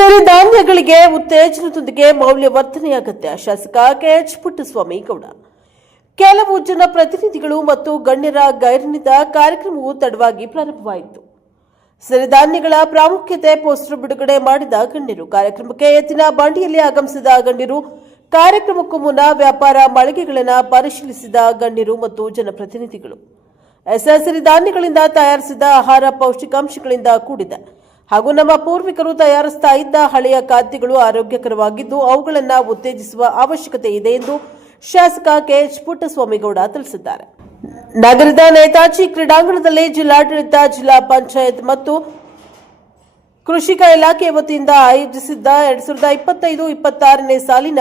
ಸಿರಿಧಾನ್ಯಗಳಿಗೆ ಉತ್ತೇಜನದೊಂದಿಗೆ ಮೌಲ್ಯವರ್ಧನೆ ಅಗತ್ಯ. ಶಾಸಕ ಕೆಎಚ್ ಪುಟ್ಟಸ್ವಾಮಿ ಗೌಡ. ಕೆಲವು ಜನಪ್ರತಿನಿಧಿಗಳು ಮತ್ತು ಗಣ್ಯರ ಗೈರಿನಿಂದ ಕಾರ್ಯಕ್ರಮವು ತಡವಾಗಿ ಪ್ರಾರಂಭವಾಯಿತು. ಸಿರಿಧಾನ್ಯಗಳ ಪ್ರಾಮುಖ್ಯತೆ ಪೋಸ್ಟರ್ ಬಿಡುಗಡೆ ಮಾಡಿದ ಗಣ್ಯರು, ಕಾರ್ಯಕ್ರಮಕ್ಕೆ ಎತ್ತಿನ ಬಂಡಿಯಲ್ಲಿ ಆಗಮಿಸಿದ ಗಣ್ಯರು, ಕಾರ್ಯಕ್ರಮಕ್ಕೂ ಮುನ್ನ ವ್ಯಾಪಾರ ಮಳಿಗೆಗಳನ್ನು ಪರಿಶೀಲಿಸಿದ ಗಣ್ಯರು ಮತ್ತು ಜನಪ್ರತಿನಿಧಿಗಳು. ಸಿರಿಧಾನ್ಯಗಳಿಂದ ತಯಾರಿಸಿದ ಆಹಾರ ಪೌಷ್ಟಿಕಾಂಶಗಳಿಂದ ಕೂಡಿದೆ ಹಾಗೂ ನಮ್ಮ ಪೂರ್ವಿಕರು ತಯಾರಿಸ್ತಾ ಇದ್ದ ಹಳೆಯ ಖಾದ್ಯಗಳು ಆರೋಗ್ಯಕರವಾಗಿದ್ದು ಅವುಗಳನ್ನು ಉತ್ತೇಜಿಸುವ ಅವಶ್ಯಕತೆ ಇದೆ ಎಂದು ಶಾಸಕ ಕೆಎಚ್ ಪುಟ್ಟಸ್ವಾಮಿಗೌಡ ತಿಳಿಸಿದ್ದಾರೆ. ನಗರದ ನೇತಾಜಿ ಕ್ರೀಡಾಂಗಣದಲ್ಲಿ ಜಿಲ್ಲಾಡಳಿತ, ಜಿಲ್ಲಾ ಪಂಚಾಯತ್ ಮತ್ತು ಕೃಷಿಕ ಇಲಾಖೆ ವತಿಯಿಂದ ಆಯೋಜಿಸಿದ್ದ 2025-26ನೇ ಸಾಲಿನ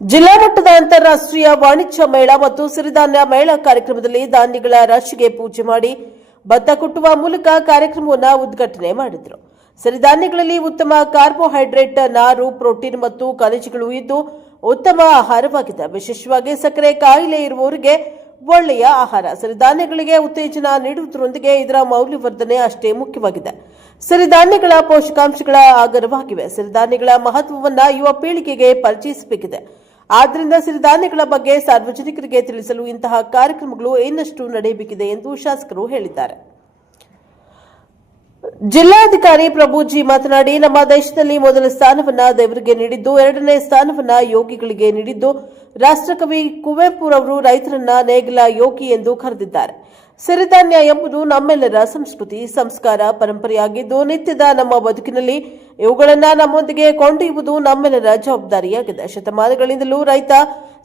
ಜಿಲ್ಲಾ ಮಟ್ಟದ ಅಂತಾರಾಷ್ಟ್ರೀಯ ವಾಣಿಜ್ಯ ಮೇಳ ಮತ್ತು ಸಿರಿಧಾನ್ಯ ಮೇಳ ಕಾರ್ಯಕ್ರಮದಲ್ಲಿ ಧಾನ್ಯಗಳ ರಾಶಿಗೆ ಪೂಜೆ ಮಾಡಿ ಭತ್ತ ಕುಟ್ಟುವ ಮೂಲಕ ಕಾರ್ಯಕ್ರಮವನ್ನು ಉದ್ಘಾಟನೆ ಮಾಡಿದರು. ಸಿರಿಧಾನ್ಯಗಳಲ್ಲಿ ಉತ್ತಮ ಕಾರ್ಬೋಹೈಡ್ರೇಟ್, ನಾರು, ಪ್ರೋಟೀನ್ ಮತ್ತು ಖನಿಜಗಳು ಇದ್ದು ಉತ್ತಮ ಆಹಾರವಾಗಿದೆ. ವಿಶೇಷವಾಗಿ ಸಕ್ಕರೆ ಕಾಯಿಲೆ ಇರುವವರಿಗೆ ಒಳ್ಳೆಯ ಆಹಾರ. ಸಿರಿಧಾನ್ಯಗಳಿಗೆ ಉತ್ತೇಜನ ನೀಡುವುದರೊಂದಿಗೆ ಇದರ ಮೌಲ್ಯವರ್ಧನೆ ಅಷ್ಟೇ ಮುಖ್ಯವಾಗಿದೆ. ಸಿರಿಧಾನ್ಯಗಳ ಪೋಷಕಾಂಶಗಳ ಆಗರವಾಗಿವೆ. ಸಿರಿಧಾನ್ಯಗಳ ಮಹತ್ವವನ್ನು ಯುವ ಪೀಳಿಗೆಗೆ ಪರಿಚಯಿಸಬೇಕಿದೆ. ಆದ್ದರಿಂದ ಸಿರಿಧಾನ್ಯಗಳ ಬಗ್ಗೆ ಸಾರ್ವಜನಿಕರಿಗೆ ತಿಳಿಸಲು ಇಂತಹ ಕಾರ್ಯಕ್ರಮಗಳು ಇನ್ನಷ್ಟು ನಡೆಯಬೇಕಿದೆ ಎಂದು ಶಾಸಕರು ಹೇಳಿದ್ದಾರೆ. ಜಿಲ್ಲಾಧಿಕಾರಿ ಪ್ರಭುಜಿ ಮಾತನಾಡಿ, ನಮ್ಮ ದೇಶದಲ್ಲಿ ಮೊದಲ ಸ್ಥಾನವನ್ನು ದೇವರಿಗೆ ನೀಡಿದ್ದು, ಎರಡನೇ ಸ್ಥಾನವನ್ನು ಯೋಗಿಗಳಿಗೆ ನೀಡಿದ್ದು, ರಾಷ್ಟ್ರಕವಿ ಕುವೆಂಪುರವರು ರೈತರನ್ನ ನೇಗಿಲ ಯೋಗಿ ಎಂದು ಕರೆದಿದ್ದಾರೆ. ಸಿರಿಧಾನ್ಯ ಎಂಬುದು ನಮ್ಮೆಲ್ಲರ ಸಂಸ್ಕೃತಿ, ಸಂಸ್ಕಾರ, ಪರಂಪರೆಯಾಗಿದ್ದು ನಿತ್ಯದ ನಮ್ಮ ಬದುಕಿನಲ್ಲಿ ಇವುಗಳನ್ನು ನಮ್ಮೊಂದಿಗೆ ಕೊಂಡೊಯ್ಯುವುದು ನಮ್ಮೆಲ್ಲರ ಜವಾಬ್ದಾರಿಯಾಗಿದೆ. ಶತಮಾನಗಳಿಂದಲೂ ರೈತ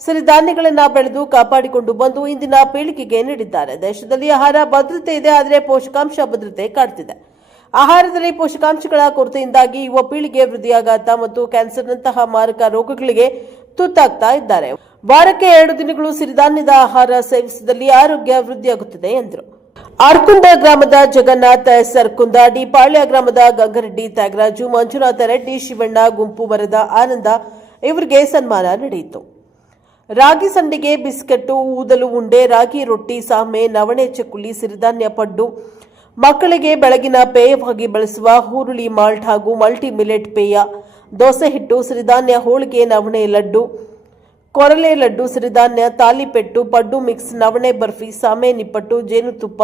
ಸಿರಿಧಾನ್ಯಗಳನ್ನು ಬೆಳೆದು ಕಾಪಾಡಿಕೊಂಡು ಬಂದು ಇಂದಿನ ಪೀಳಿಗೆಗೆ ನೀಡಿದ್ದಾರೆ. ದೇಶದಲ್ಲಿ ಆಹಾರ ಭದ್ರತೆ ಇದೆ, ಆದರೆ ಪೋಷಕಾಂಶ ಭದ್ರತೆ ಕಾಡ್ತಿದೆ. ಆಹಾರದಲ್ಲಿ ಪೋಷಕಾಂಶಗಳ ಕೊರತೆಯಿಂದಾಗಿ ಯುವ ಪೀಳಿಗೆ ಹೃದಯಾಘಾತ ಮತ್ತು ಕ್ಯಾನ್ಸರ್ನಂತಹ ಮಾರಕ ರೋಗಗಳಿಗೆ ತುತ್ತಾಗ್ತಾ ಇದ್ದಾರೆ. ವಾರಕ್ಕೆ 2 ದಿನಗಳು ಸಿರಿಧಾನ್ಯದ ಆಹಾರ ಸೇವಿಸಿದಲ್ಲಿ ಆರೋಗ್ಯ ವೃದ್ಧಿಯಾಗುತ್ತದೆ ಎಂದರು. ಆರ್ಕುಂದ ಗ್ರಾಮದ ಜಗನ್ನಾಥ್ ಸರ್ಕುಂದ, ಡಿಪಾಳ್ಯ ಗ್ರಾಮದ ಗಂಗರೆಡ್ಡಿ ತ್ಯಾಗರಾಜು, ಮಂಜುನಾಥ ರೆಡ್ಡಿ, ಶಿವಣ್ಣ, ಗುಂಪು ಮರದ ಆನಂದ ಇವರಿಗೆ ಸನ್ಮಾನ ನಡೆಯಿತು. ರಾಗಿ ಸಂಡಿಗೆ, ಬಿಸ್ಕೆಟ್ಟು, ಊದಲು ಉಂಡೆ, ರಾಗಿ ರೊಟ್ಟಿ, ಸಾಮೆ, ನವಣೆ ಚಕ್ಕುಲಿ, ಸಿರಿಧಾನ್ಯ ಪಡ್ಡು, ಮಕ್ಕಳಿಗೆ ಬೆಳಗಿನ ಪೇಯವಾಗಿ ಬಳಸುವ ಹುರುಳಿ ಮಾಲ್ಟ್ ಹಾಗೂ ಮಲ್ಟಿ ಮಿಲೆಟ್ ಪೇಯ, ದೋಸೆ ಹಿಟ್ಟು, ಸಿರಿಧಾನ್ಯ ಹೋಳಿಗೆ, ನವಣೆ ಲಡ್ಡು, ಕೊರಲೆ ಲಡ್ಡು, ಸಿರಿಧಾನ್ಯ ತಾಲಿಪೆಟ್ಟು, ಪಡ್ಡು ಮಿಕ್ಸ್, ನವಣೆ ಬರ್ಫಿ, ಸಾಮೆ ನಿಪ್ಪಟ್ಟು, ಜೇನುತುಪ್ಪ,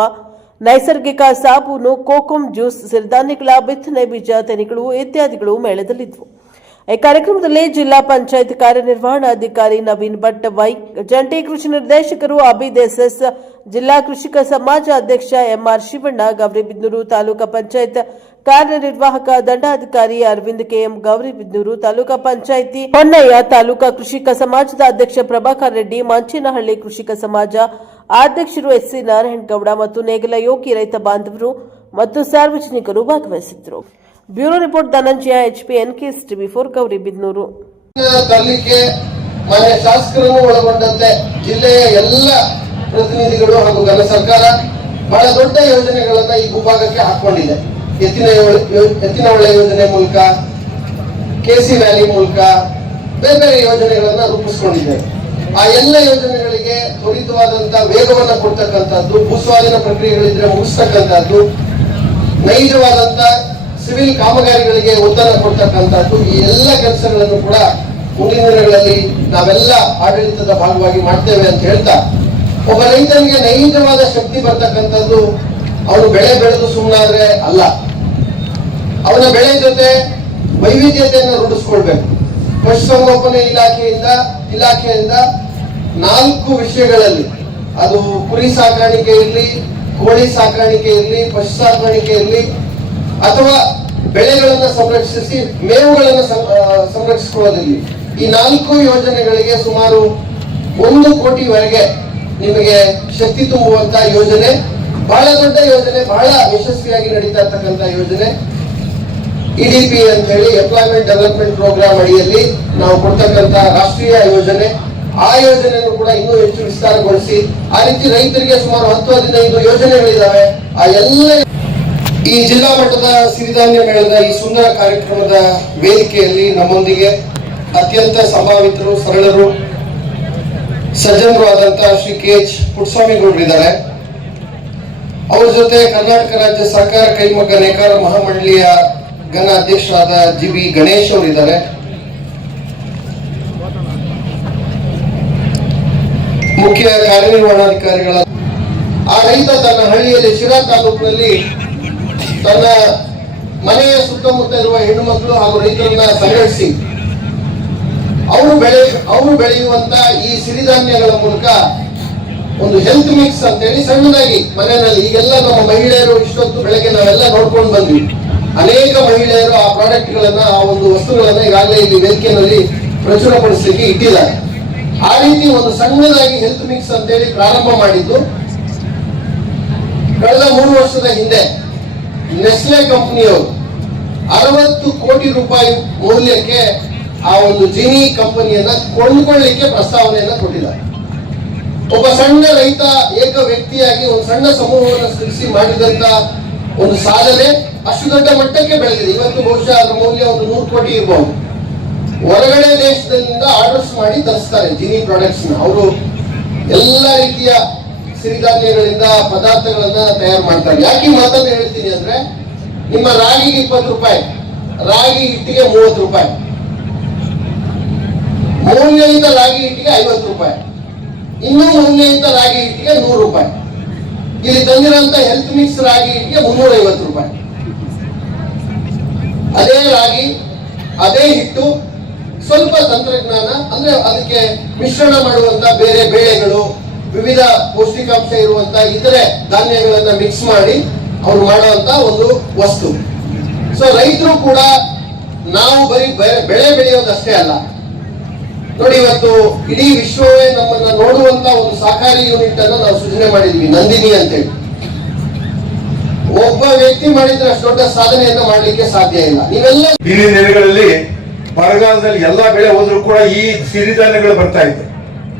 ನೈಸರ್ಗಿಕ ಸಾಬೂನು, ಕೋಕಂ ಜ್ಯೂಸ್, ಸಿರಿಧಾನ್ಯಗಳ ಬಿತ್ತನೆ ಬೀಜ ತೆನೆಗಳು ಇತ್ಯಾದಿಗಳು ಮೇಳದಲ್ಲಿದ್ದವು. ಈ ಕಾರ್ಯಕ್ರಮದಲ್ಲಿ ಜಿಲ್ಲಾ ಪಂಚಾಯತ್ ಕಾರ್ಯನಿರ್ವಹಣಾಧಿಕಾರಿ ನವೀನ್ ಭಟ್ ವೈ, ಜಂಟಿ ಕೃಷಿ ನಿರ್ದೇಶಕರು ಅಬಿದ್ ಎಸ್ಎಸ್, ಜಿಲ್ಲಾ ಕೃಷಿಕ ಸಮಾಜ ಅಧ್ಯಕ್ಷ ಎಂಆರ್ ಶಿವಣ್ಣ, ಗೌರಿಬಿದನೂರು ತಾಲೂಕಾ ಪಂಚಾಯತ್ ಕಾರ್ಯನಿರ್ವಾಹಕ ದಂಡಾಧಿಕಾರಿ ಅರವಿಂದ್ ಕೆಎಂ, ಗೌರಿಬಿದನೂರು ತಾಲೂಕಾ ಪಂಚಾಯಿತಿ ಹೊನ್ನಯ್ಯ, ತಾಲೂಕಾ ಕೃಷಿಕ ಸಮಾಜದ ಅಧ್ಯಕ್ಷ ಪ್ರಭಾಕರ್ ರೆಡ್ಡಿ, ಮಂಚೇನಹಳ್ಳಿ ಕೃಷಿಕ ಸಮಾಜ ಅಧ್ಯಕ್ಷರು ಎಸ್ಸಿ ನಾರಾಯಣಗೌಡ ಮತ್ತು ನೇಗಿಲ ಯೋಗಿ ರೈತ ಬಾಂಧವರು ಮತ್ತು ಸಾರ್ವಜನಿಕರು ಭಾಗವಹಿಸಿದ್ದರು. Bureau report Dhananjaya, HPN News TV4, Gauribidanur. ಮಾನ್ಯ ಶಾಸಕರನ್ನು ಒಳಗೊಂಡಂತೆ ಜಿಲ್ಲೆಯ ಎಲ್ಲ ಪ್ರತಿನಿಧಿಗಳು ಹಾಗೂ ಘನ ಸರ್ಕಾರ ಬಹಳ ದೊಡ್ಡ ಯೋಜನೆಗಳನ್ನ ಈ ಭೂಭಾಗಕ್ಕೆ ಹಾಕೊಂಡಿದೆ. ಎತ್ತಿನ ಹೊಳೆ ಯೋಜನೆ ಮೂಲಕ, ಕೆಸಿ ವ್ಯಾಲಿ ಮೂಲಕ ಬೇರೆ ಬೇರೆ ಯೋಜನೆಗಳನ್ನ ರೂಪಿಸಿಕೊಂಡಿದೆ. ಆ ಎಲ್ಲ ಯೋಜನೆಗಳಿಗೆ ತ್ವರಿತವಾದಂತಹ ವೇಗವನ್ನು ಕೊಡ್ತಕ್ಕಂಥದ್ದು, ಭೂಸ್ವಾಧೀನ ಪ್ರಕ್ರಿಯೆಗಳಿದ್ರೆ ಮುಗಿಸ್ತಕ್ಕಂಥದ್ದು, ನೈಜವಾದಂತ ಸಿವಿಲ್ ಕಾಮಗಾರಿಗಳಿಗೆ ಒತ್ತಡ ಕೊಡ್ತಕ್ಕಂಥದ್ದು, ಈ ಎಲ್ಲ ಕೆಲಸಗಳನ್ನು ಕೂಡ ಮುಂದಿನ ದಿನಗಳಲ್ಲಿ ನಾವೆಲ್ಲ ಆಡಳಿತದ ಭಾಗವಾಗಿ ಮಾಡ್ತೇವೆ ಅಂತ ಹೇಳ್ತಾ, ಒಬ್ಬ ರೈತನಿಗೆ ನೈಜವಾದ ಶಕ್ತಿ ಬರ್ತಕ್ಕಂಥದ್ದು ಅವನು ಬೆಳೆ ಬೆಳೆದು ಸುಮ್ಮನಾದ್ರೆ ಅಲ್ಲ, ಅವನ ಬೆಳೆ ಜೊತೆ ವೈವಿಧ್ಯತೆಯನ್ನು ರೂಢಿಸ್ಕೊಳ್ಬೇಕು. ಪಶುಸಂಗೋಪನೆ ಇಲಾಖೆಯಿಂದ 4 ವಿಷಯಗಳಲ್ಲಿ, ಅದು ಕುರಿ ಸಾಕಾಣಿಕೆ ಇರಲಿ, ಕೋಳಿ ಸಾಕಾಣಿಕೆ ಇರಲಿ, ಪಶು ಸಾಕಾಣಿಕೆ ಇರಲಿ, ಅಥವಾ ಬೆಳೆಗಳನ್ನ ಸಂರಕ್ಷಿಸಿ ಮೇವುಗಳನ್ನು ಸಂರಕ್ಷಿಸಿಕೊಳ್ಳೋದಿರಲಿ, ಈ 4 ಯೋಜನೆಗಳಿಗೆ ಸುಮಾರು 1 ಕೋಟಿವರೆಗೆ ನಿಮಗೆ ಶಕ್ತಿ ತುಂಬುವಂತ ಯೋಜನೆ, ಬಹಳ ದೊಡ್ಡ ಯೋಜನೆ, ಬಹಳ ಯಶಸ್ವಿಯಾಗಿ ನಡೀತಾ ಇರ್ತಕ್ಕಂಥ ಯೋಜನೆ. EDP ಅಂತ ಹೇಳಿ ಎಂಪ್ಲಾಯ್ಮೆಂಟ್ ಡೆವಲಪ್ಮೆಂಟ್ ಪ್ರೋಗ್ರಾಮ್ ಅಡಿಯಲ್ಲಿ ನಾವು ಕೊಡ್ತಕ್ಕಂಥ ರಾಷ್ಟ್ರೀಯ ಯೋಜನೆ. ಆ ಯೋಜನೆಯನ್ನು ಕೂಡ ಇನ್ನೂ ಹೆಚ್ಚು ವಿಸ್ತಾರಗೊಳಿಸಿ, ಆ ರೀತಿ ರೈತರಿಗೆ ಸುಮಾರು 10-15 ಯೋಜನೆಗಳಿದ್ದಾವೆ. ಆ ಎಲ್ಲ ಈ ಜಿಲ್ಲಾ ಮಟ್ಟದ ಸಿರಿಧಾನ್ಯ ಮೇಳದ ಈ ಸುಂದರ ಕಾರ್ಯಕ್ರಮದ ವೇದಿಕೆಯಲ್ಲಿ ನಮ್ಮೊಂದಿಗೆ ಅತ್ಯಂತ ಸಂಭಾವಿತರು, ಸರಳರು, ಸಜ್ಜನರು ಆದಂತಹ ಶ್ರೀ KH ಪುಟ್ಟಸ್ವಾಮಿ ಗೌಡ್ರು ಇದ್ದಾರೆ. ಅವರ ಜೊತೆ ಕರ್ನಾಟಕ ರಾಜ್ಯ ಸಹಕಾರ ಕೈಮಗ್ಗ ನೇಕಾರ ಮಹಾಮಂಡಳಿಯ ಘನ ಅಧ್ಯಕ್ಷರಾದ GB ಗಣೇಶ್ ಅವರು ಇದ್ದಾರೆ. ಮುಖ್ಯ ಕಾರ್ಯನಿರ್ವಹಣಾಧಿಕಾರಿಗಳ ಆ ರೈತ ತನ್ನ ಹಳ್ಳಿಯಲ್ಲಿ ಶಿರಾ ತಾಲೂಕಿನಲ್ಲಿ ತನ್ನ ಮನೆಯ ಸುತ್ತಮುತ್ತ ಇರುವ ಹೆಣ್ಣು ಮಕ್ಕಳು ಹಾಗೂ ರೈತರನ್ನ ಸಂಘಟಿಸಿ ಅವರು ಬೆಳೆಯುವಂತ ಈ ಸಿರಿಧಾನ್ಯಗಳ ಮೂಲಕ ಒಂದು ಹೆಲ್ತ್ ಮಿಕ್ಸ್ ಅಂತೇಳಿ ಸಣ್ಣದಾಗಿ ಮನೆಯಲ್ಲಿ ಈಗೆಲ್ಲ ನಮ್ಮ ಮಹಿಳೆಯರು ಇಷ್ಟೊತ್ತು ಬೆಳಗ್ಗೆ ನಾವೆಲ್ಲ ನೋಡ್ಕೊಂಡು ಬಂದ್ವಿ. ಅನೇಕ ಮಹಿಳೆಯರು ಆ ಪ್ರಾಡಕ್ಟ್ ಗಳನ್ನ ಆ ಒಂದು ವಸ್ತುಗಳನ್ನ ಈಗಾಗಲೇ ಇಲ್ಲಿ ವೇದಿಕೆಯಲ್ಲಿ ಪ್ರಚುರಪಡಿಸಲಿಕ್ಕೆ ಇಟ್ಟಿದ್ದಾರೆ. ಆ ರೀತಿ ಒಂದು ಸಣ್ಣದಾಗಿ ಹೆಲ್ತ್ ಮಿಕ್ಸ್ ಅಂತೇಳಿ ಪ್ರಾರಂಭ ಮಾಡಿದ್ದು ಕಳೆದ 3 ವರ್ಷದ ಹಿಂದೆ ನೆಸ್ಲೆ ಕಂಪನಿಯವರು 60 ಕೋಟಿ ರೂಪಾಯಿ ಮೌಲ್ಯಕ್ಕೆ ಆ ಒಂದು ಜಿನಿ ಕಂಪನಿಯನ್ನ ಕೊಂಡುಕೊಳ್ಳಿಕ್ಕೆ ಪ್ರಸ್ತಾವನೆಯನ್ನ ಕೊಟ್ಟಿದ್ದಾರೆ. ಒಬ್ಬ ಸಣ್ಣ ರೈತ ಏಕ ವ್ಯಕ್ತಿಯಾಗಿ ಒಂದು ಸಣ್ಣ ಸಮೂಹವನ್ನು ಸೃಷ್ಟಿ ಮಾಡಿದಂತ ಒಂದು ಸಾಧನೆ ಅಷ್ಟು ದೊಡ್ಡ ಮಟ್ಟಕ್ಕೆ ಬೆಳೆದಿದೆ. ಇವತ್ತು ಬಹುಶಃ ಅದರ ಮೌಲ್ಯ ಒಂದು 100 ಕೋಟಿ ಇರಬಹುದು. ಹೊರಗಡೆ ದೇಶದಿಂದ ಆರ್ಡರ್ಸ್ ಮಾಡಿ ತರಿಸ್ತಾರೆ ಜಿನಿ ಪ್ರಾಡಕ್ಟ್ಸ್ ನ. ಅವರು ಎಲ್ಲ ರೀತಿಯ ಸಿರಿಧಾನ್ಯಗಳಿಂದ ಪದಾರ್ಥಗಳನ್ನ ತಯಾರು ಮಾಡ್ತಾರೆ. ಯಾಕೆ ಈ ಮಾತನ್ನು ಹೇಳ್ತೀನಿ ಅಂದ್ರೆ, ನಿಮ್ಮ ರಾಗಿಗೆ 20 ರೂಪಾಯಿ, ರಾಗಿ ಹಿಟ್ಟಿಗೆ 30 ರೂಪಾಯಿ, ಮೌಲ್ಯಯುತ ರಾಗಿ ಹಿಟ್ಟಿಗೆ 50 ರೂಪಾಯಿ, ಇನ್ನೂ ಮೌಲ್ಯಯುತ ರಾಗಿ ಹಿಟ್ಟಿಗೆ 100 ರೂಪಾಯಿ. ಇಲ್ಲಿ ತಂದಿರುವಂತ ಹೆಲ್ತ್ ಮಿಕ್ಸ್ ರಾಗಿ ಹಿಟ್ಟಿಗೆ 350 ರೂಪಾಯಿ. ಅದೇ ರಾಗಿ, ಅದೇ ಹಿಟ್ಟು, ಸ್ವಲ್ಪ ತಂತ್ರಜ್ಞಾನ ಅಂದ್ರೆ ಅದಕ್ಕೆ ಮಿಶ್ರಣ ಮಾಡುವಂತ ಬೇರೆ ಬೇಳೆಗಳು, ವಿವಿಧ ಪೌಷ್ಟಿಕಾಂಶ ಇರುವಂತ ಇತರೆ ಧಾನ್ಯಗಳನ್ನ ಮಿಕ್ಸ್ ಮಾಡಿ ಅವ್ರು ಮಾಡುವಂತ ಒಂದು ವಸ್ತು. ಸೊ ರೈತರು ಕೂಡ ನಾವು ಬರೀ ಬೆಳೆ ಬೆಳೆಯೋದಷ್ಟೇ ಅಲ್ಲ ನೋಡಿ, ಇವತ್ತು ಇಡೀ ವಿಶ್ವವೇ ನಮ್ಮನ್ನ ನೋಡುವಂತ ಒಂದು ಸಹಕಾರಿ ಯೂನಿಟ್ ಅನ್ನ ನಾವು ಸೃಜನೆ ಮಾಡಿದ್ವಿ, ನಂದಿನಿ ಅಂತೇಳಿ. ಒಬ್ಬ ವ್ಯಕ್ತಿ ಮಾಡಿದ್ರೆ ಅಷ್ಟು ದೊಡ್ಡ ಸಾಧನೆಯನ್ನ ಮಾಡ್ಲಿಕ್ಕೆ ಸಾಧ್ಯ ಇಲ್ಲ. ನೀವೆಲ್ಲ ಹಿಂದಿನ ದಿನಗಳಲ್ಲಿ ಬರಗಾಲದಲ್ಲಿ ಎಲ್ಲಾ ಬೆಳೆ ಹೋದ್ರು ಕೂಡ ಈ ಸಿರಿಧಾನ್ಯಗಳು ಬರ್ತಾ ಇತ್ತು.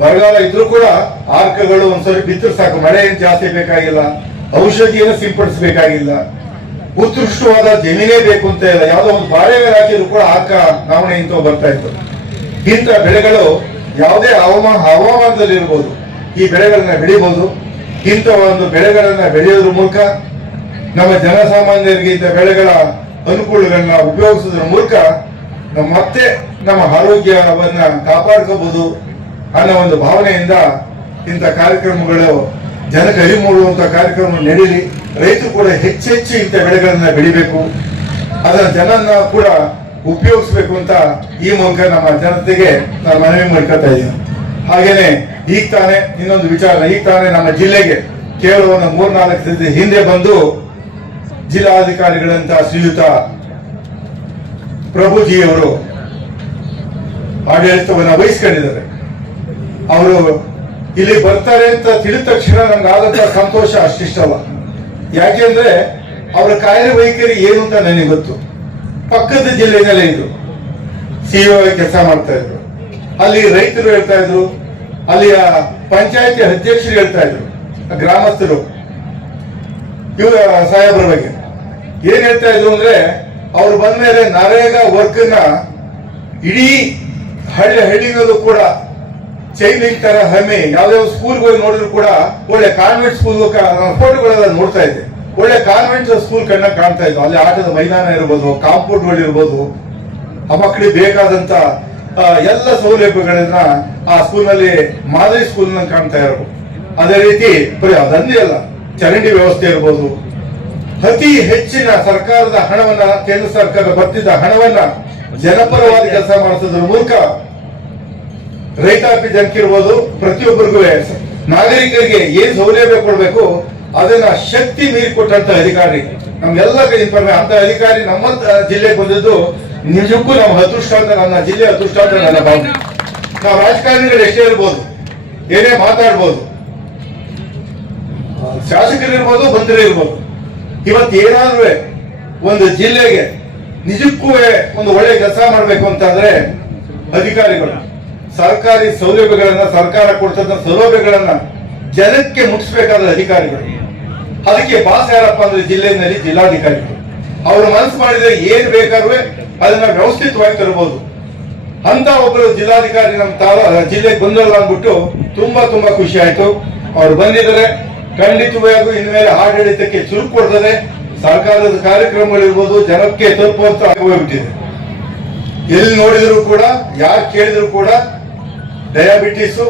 ಬರಗಾಲ ಇದ್ರೂ ಕೂಡ ಆರ್ಕಗಳು ಒಂದ್ಸರಿ ಬಿತ್ತರು ಸಾಕು, ಮಳೆ ಏನು ಜಾಸ್ತಿ ಬೇಕಾಗಿಲ್ಲ, ಔಷಧಿಯನ್ನು ಸಿಂಪಡಿಸಬೇಕಾಗಿಲ್ಲ, ಉತ್ಕೃಷ್ಟವಾದ ಜಮೀನೇ ಬೇಕು ಅಂತ ಇಲ್ಲ, ಯಾವ್ದೋ ಒಂದು ಬಾಳೆ ಹಾಕಿದ್ರು ಕೂಡ ಆರ್ಕ ನಾವಣೆ ಇಂತ ಬರ್ತಾ ಇತ್ತು. ಇಂಥ ಬೆಳೆಗಳು ಯಾವುದೇ ಹವಾಮಾನದಲ್ಲಿ ಇರ್ಬೋದು, ಈ ಬೆಳೆಗಳನ್ನ ಬೆಳಿಬಹುದು. ಇಂಥ ಒಂದು ಬೆಳೆಗಳನ್ನ ಬೆಳೆಯೋದ್ರ ಮೂಲಕ ನಮ್ಮ ಜನಸಾಮಾನ್ಯರಿಗೆ ಇಂಥ ಬೆಳೆಗಳ ಅನುಕೂಲಗಳನ್ನ ಉಪಯೋಗಿಸೋದ್ರ ಮೂಲಕ ಮತ್ತೆ ನಮ್ಮ ಆರೋಗ್ಯವನ್ನ ಕಾಪಾಡ್ಕೋಬಹುದು ಅನ್ನೋ ಒಂದು ಭಾವನೆಯಿಂದ ಇಂಥ ಕಾರ್ಯಕ್ರಮಗಳು ಜನಕ್ಕೆ ಅರಿವು ಮೂಡುವಂತ ಕಾರ್ಯಕ್ರಮ ನಡೀಲಿ. ರೈತರು ಕೂಡ ಹೆಚ್ಚೆಚ್ಚು ಇಂಥ ಬೆಳೆಗಳನ್ನ ಬೆಳಿಬೇಕು, ಅದನ್ನ ಜನನ್ನ ಕೂಡ ಉಪಯೋಗಿಸ್ಬೇಕು ಅಂತ ಈ ಮೂಲಕ ನಮ್ಮ ಜನತೆಗೆ ನಾನು ಮನವಿ ಮಾಡ್ಕೊತಾ ಇದ್ದೀನಿ. ಹಾಗೇನೆ ಈಗ ತಾನೇ ಇನ್ನೊಂದು ವಿಚಾರ, ಈಗ ತಾನೇ ನಮ್ಮ ಜಿಲ್ಲೆಗೆ ಕೇವಲ ಒಂದು 3-4 ದಿನದ ಹಿಂದೆ ಬಂದು ಜಿಲ್ಲಾಧಿಕಾರಿಗಳಂತ ಶ್ರೀಯುತ ಪ್ರಭುಜಿಯವರು ಆಡಳಿತವನ್ನ ವಹಿಸ್ಕೊಂಡಿದ್ದಾರೆ. ಅವರು ಇಲ್ಲಿ ಬರ್ತಾರೆ ಅಂತ ತಿಳಿದ ತಕ್ಷಣ ನಮ್ಗೆ ಆದಂತ ಸಂತೋಷ ಅಷ್ಟಿಷ್ಟಲ್ಲ. ಯಾಕೆಂದ್ರೆ ಅವರ ಕಾರ್ಯವೈಖರಿ ಏನು ಅಂತ ನನಗೆ ಗೊತ್ತು. ಪಕ್ಕದ ಜಿಲ್ಲೆನಲ್ಲೇ ಇದ್ರು, ಸಿಇಒ ಕೆಲಸ ಮಾಡ್ತಾ ಇದ್ರು. ಅಲ್ಲಿ ರೈತರು ಹೇಳ್ತಾ ಇದ್ರು, ಅಲ್ಲಿಯ ಪಂಚಾಯತಿ ಅಧ್ಯಕ್ಷರು ಹೇಳ್ತಾ ಇದ್ರು, ಗ್ರಾಮಸ್ಥರು ಇವ ಸಾಹೇಬ್ರ ಬಗ್ಗೆ ಏನ್ ಹೇಳ್ತಾ ಇದ್ರು ಅಂದ್ರೆ, ಅವ್ರು ಬಂದ ಮೇಲೆ ನರೇಗಾ ವರ್ಕ್ ನ ಇಡೀ ಹಳ್ಳಿನಲ್ಲೂ ಕೂಡ ಚೈನ್ ಲಿಂಕ್ ತರ ಹಮ್ಮಿ ಯಾವ್ಯಾವ ಸ್ಕೂಲ್ಗೆ ಹೋಗಿ ನೋಡಿದ್ರು ಕೂಡ ಒಳ್ಳೆ ಕಾನ್ವೆಂಟ್ ಸ್ಕೂಲ್ ಫೋಟೋಗಳೆಲ್ಲ ನೋಡ್ತಾ ಇದ್ದೆ. ಒಳ್ಳೆ ಕಾನ್ವೆಂಟ್ ಸ್ಕೂಲ್ ಕಣ್ಣ ಕಾಣ್ತಾ ಇದ್ವು. ಅಲ್ಲಿ ಆಟದ ಮೈದಾನ ಇರ್ಬೋದು, ಕಾಂಪೌಂಡ್ಗಳು ಇರ್ಬೋದು, ಆ ಮಕ್ಕಳಿಗೆ ಬೇಕಾದಂತ ಎಲ್ಲ ಸೌಲಭ್ಯಗಳನ್ನ ಆ ಸ್ಕೂಲ್ ನಲ್ಲಿ ಮಾದರಿ ಸ್ಕೂಲ್ ನಲ್ಲಿ ಕಾಣ್ತಾ ಇರೋದು. ಅದೇ ರೀತಿ ಬರೀ ಅದೊಂದೇ ಅಲ್ಲ, ಚರಂಡಿ ವ್ಯವಸ್ಥೆ ಇರ್ಬೋದು. ಅತಿ ಹೆಚ್ಚಿನ ಸರ್ಕಾರದ ಹಣವನ್ನ, ಕೇಂದ್ರ ಸರ್ಕಾರ ಬರ್ತಿದ್ದ ಹಣವನ್ನ ಜನಪರವಾದ ಕೆಲಸ ಮಾಡಿಸೋದ್ರ ಮೂಲಕ ರೈತಾಪಿ ಜನಕ್ಕಿರ್ಬೋದು, ಪ್ರತಿಯೊಬ್ಬರಿಗೂ ನಾಗರಿಕರಿಗೆ ಏನ್ ಸೌಲಭ್ಯ ಕೊಡ್ಬೇಕು ಅದನ್ನ ಶಕ್ತಿ ಮೀರಿ ಕೊಟ್ಟಂತ ಅಧಿಕಾರಿ ನಮ್ಗೆಲ್ಲ ಅಂತ ಅಧಿಕಾರಿ ನಮ್ಮ ಜಿಲ್ಲೆಗೆ ಬಂದಿದ್ದು ನಿಜಕ್ಕೂ ನಮ್ಮ ಅದೃಷ್ಟ ಅಂತ, ನನ್ನ ಜಿಲ್ಲೆ ಅದೃಷ್ಟ ಅಂತ ನನ್ನ ಭಾವನೆ. ನಾವು ರಾಜಕಾರಣಿಗಳು ಎಷ್ಟೇ ಇರ್ಬೋದು, ಏನೇ ಮಾತಾಡ್ಬೋದು, ಶಾಸಕರಿರ್ಬೋದು, ಮಂತ್ರಿಗಳಿರ್ಬೋದು, ಇವತ್ತು ಏನಾದ್ರೂ ಒಂದು ಜಿಲ್ಲೆಗೆ ನಿಜಕ್ಕೂ ಒಂದು ಒಳ್ಳೆ ಕೆಲಸ ಮಾಡ್ಬೇಕು ಅಂತಂದ್ರೆ ಅಧಿಕಾರಿಗಳು ಸರ್ಕಾರಿ ಸೌಲಭ್ಯಗಳನ್ನ, ಸರ್ಕಾರ ಕೊಡ್ತಕ್ಕಂಥ ಸೌಲಭ್ಯಗಳನ್ನ ಜನಕ್ಕೆ ಮುಟ್ಟಿಸ್ಬೇಕಾದ ಅಧಿಕಾರಿಗಳು. ಅದಕ್ಕೆ ಬಾಸ್ ಯಾರಪ್ಪ ಅಂದ್ರೆ ಜಿಲ್ಲೆಯಲ್ಲಿ ಜಿಲ್ಲಾಧಿಕಾರಿಗಳು. ಅವರು ಮನಸ್ಸು ಮಾಡಿದ್ರೆ ಏನ್ ಬೇಕಾದ್ರೂ ಅದನ್ನ ವ್ಯವಸ್ಥಿತವಾಗಿ ತರಬಹುದು. ಅಂತ ಒಬ್ಬರು ಜಿಲ್ಲಾಧಿಕಾರಿ ನಮ್ಮ ಜಿಲ್ಲೆಗೆ ಬಂದಲ್ಲ ಅಂದ್ಬಿಟ್ಟು ತುಂಬಾ ತುಂಬಾ ಖುಷಿ ಆಯ್ತು. ಅವ್ರು ಬಂದಿದ್ದಾರೆ. ಖಂಡಿತವಾಗಿಯೂ ಇನ್ಮೇಲೆ ಆಡಳಿತಕ್ಕೆ ಚುರುಕು ಕೊಡ್ತಾರೆ. ಸರ್ಕಾರದ ಕಾರ್ಯಕ್ರಮಗಳಿರ್ಬೋದು ಜನಕ್ಕೆ ತಲುಪುವಂತ ಹೋಗ್ಬಿಟ್ಟಿದೆ. ಎಲ್ಲಿ ನೋಡಿದ್ರು ಕೂಡ, ಯಾರು ಕೇಳಿದ್ರು ಕೂಡ ಡಯಾಬಿಟಿಸ್,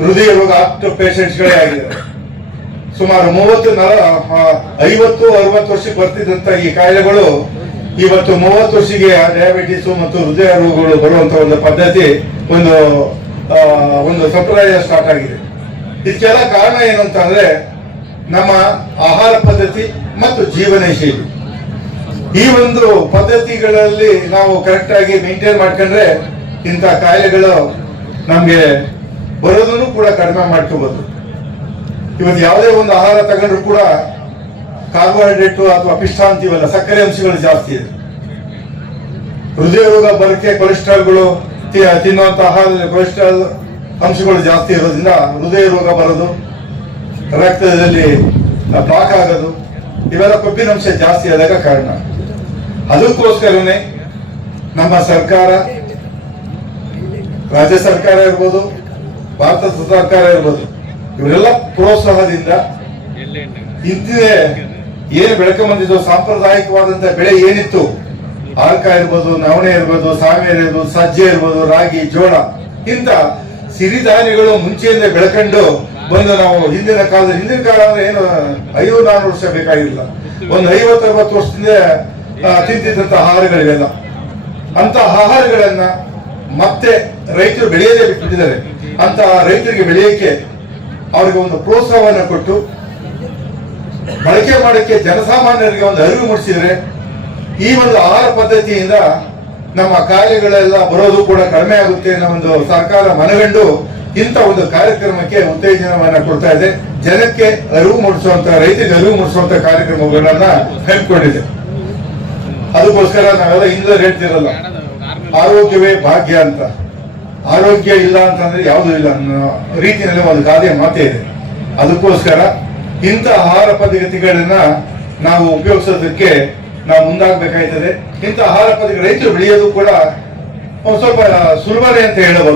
ಹೃದಯ ರೋಗ ಪೇಷಂಟ್ಸ್ಗಳೇ ಆಗಿದ್ದಾರೆ. ಸುಮಾರು 50-60 ವರ್ಷಕ್ಕೆ ಬರ್ತಿದ್ದಂತ ಈ ಕಾಯಿಲೆಗಳು ಇವತ್ತು 30 ವರ್ಷಕ್ಕೆ ಡಯಾಬಿಟಿಸ್ ಮತ್ತು ಹೃದಯ ರೋಗಗಳು ಬರುವಂತ ಒಂದು ಪದ್ಧತಿ, ಒಂದು ಸಂಪ್ರದಾಯ ಸ್ಟಾರ್ಟ್ ಆಗಿದೆ. ಇದಕ್ಕೆಲ್ಲ ಕಾರಣ ಏನಂತಂದ್ರೆ ನಮ್ಮ ಆಹಾರ ಪದ್ಧತಿ ಮತ್ತು ಜೀವನ ಶೈಲಿ. ಈ ಒಂದು ಪದ್ಧತಿಗಳಲ್ಲಿ ನಾವು ಕರೆಕ್ಟ್ ಆಗಿ ಮೇಂಟೈನ್ ಮಾಡ್ಕೊಂಡ್ರೆ ಇಂಥ ಕಾಯಿಲೆಗಳು ನಮ್ಗೆ ಬರೋದನ್ನು ಕೂಡ ಕಡಿಮೆ ಮಾಡ್ಕೋಬಹುದು. ಇವತ್ತು ಯಾವುದೇ ಒಂದು ಆಹಾರ ತಗೊಂಡ್ರು ಕೂಡ ಕಾರ್ಬೋಹೈಡ್ರೇಟ್ ಅಥವಾ ಪಿಷ್ಟ ಅಂತೀವಲ್ಲ, ಸಕ್ಕರೆ ಅಂಶಗಳು ಜಾಸ್ತಿ ಇದೆ. ಹೃದಯ ರೋಗ ಬರಕ್ಕೆ ಕೊಲೆಸ್ಟ್ರಾಲ್ಗಳು, ತಿನ್ನುವಂತ ಆಹಾರದಲ್ಲಿ ಕೊಲೆಸ್ಟ್ರಾಲ್ ಅಂಶಗಳು ಜಾಸ್ತಿ ಇರೋದ್ರಿಂದ ಹೃದಯ ರೋಗ ಬರೋದು, ರಕ್ತದಲ್ಲಿ ಬ್ಲಾಕ್ ಆಗೋದು, ಇವೆಲ್ಲ ಕೊಬ್ಬಿನ ಅಂಶ ಜಾಸ್ತಿ ಆದಾಗ ಕಾರಣ. ಅದಕ್ಕೋಸ್ಕರನೇ ನಮ್ಮ ಸರ್ಕಾರ, ರಾಜ್ಯ ಸರ್ಕಾರ ಇರ್ಬೋದು, ಭಾರತ ಸರ್ಕಾರ ಇರ್ಬೋದು, ಇವರೆಲ್ಲ ಪ್ರೋತ್ಸಾಹದಿಂದ ಇಂತಿದೆ ಏನು ಬೆಳ್ಕೊಂಬಂದಿದ್ದು ಸಾಂಪ್ರದಾಯಿಕವಾದಂತ ಬೆಳೆ ಏನಿತ್ತು, ಆರ್ಕ ಇರ್ಬೋದು, ನವಣೆ ಇರ್ಬೋದು, ಸಾಮೇರ್ ಇರ್ಬೋದು, ಸಜ್ಜೆ ಇರ್ಬೋದು, ರಾಗಿ, ಜೋಳ, ಇಂಥ ಸಿರಿಧಾನ್ಯಗಳು ಮುಂಚೆಯಿಂದ ಬೆಳ್ಕೊಂಡು ಬಂದು ನಾವು ಹಿಂದಿನ ಕಾಲ ಅಂದ್ರೆ ಏನು 500-400 ವರ್ಷ ಬೇಕಾಗಿಲ್ಲ, ಒಂದು 50-60 ವರ್ಷದಿಂದ ತಿಂತಿದ್ದಂತ ಆಹಾರಗಳಿವೆಲ್ಲ. ಅಂತ ಆಹಾರಗಳನ್ನ ಮತ್ತೆ ರೈತರು ಬೆಳೆಯದೇ ಬಿಟ್ಟಿದ್ದಾರೆ. ಅಂತ ರೈತರಿಗೆ ಬೆಳೆಯಕ್ಕೆ ಅವ್ರಿಗೆ ಒಂದು ಪ್ರೋತ್ಸಾಹವನ್ನು ಕೊಟ್ಟು ಬಳಕೆ ಮಾಡಕ್ಕೆ ಜನಸಾಮಾನ್ಯರಿಗೆ ಒಂದು ಅರಿವು ಮೂಡಿಸಿದ್ರೆ ಈ ಒಂದು ಆಹಾರ ಪದ್ಧತಿಯಿಂದ ನಮ್ಮ ಕಾಯಿಲೆಗಳೆಲ್ಲ ಬರೋದು ಕೂಡ ಕಡಿಮೆ ಆಗುತ್ತೆ ಅನ್ನೋ ಒಂದು ಸರ್ಕಾರ ಮನಗಂಡು ಇಂಥ ಒಂದು ಕಾರ್ಯಕ್ರಮಕ್ಕೆ ಉತ್ತೇಜನವನ್ನ ಕೊಡ್ತಾ ಇದೆ. ಜನಕ್ಕೆ ಅರಿವು ಮೂಡಿಸುವಂತ, ರೈತರಿಗೆ ಅರಿವು ಮೂಡಿಸುವಂತ ಕಾರ್ಯಕ್ರಮಗಳನ್ನ ಹಮ್ಮಿಕೊಂಡಿದೆ. ಅದಕ್ಕೋಸ್ಕರ ನಾವೆಲ್ಲ ಹಿಂದೆ ಹೇಳ್ತಿರಲ್ಲ, ಆರೋಗ್ಯವೇ ಭಾಗ್ಯ ಅಂತ. ಆರೋಗ್ಯ ಇಲ್ಲ ಅಂತಂದ್ರೆ ಯಾವುದೂ ಇಲ್ಲ ಅನ್ನೋ ರೀತಿಯಲ್ಲಿ ಒಂದು ಗಾದೆಯ ಮಾತೇ ಇದೆ. ಅದಕ್ಕೋಸ್ಕರ ಇಂಥ ಆಹಾರ ಪದ್ಧತಿಗಳನ್ನ ನಾವು ಉಪಯೋಗಿಸೋದಕ್ಕೆ ನಾವು ಮುಂದಾಗಬೇಕಾಯ್ತದೆ. ಇಂಥ ಆಹಾರ ಪದ್ಧತಿ ರೈತರು ಬೆಳೆಯೋದು ಕೂಡ ಸ್ವಲ್ಪ ಸುಲಭನೇ ಅಂತ ಹೇಳಬಹುದು.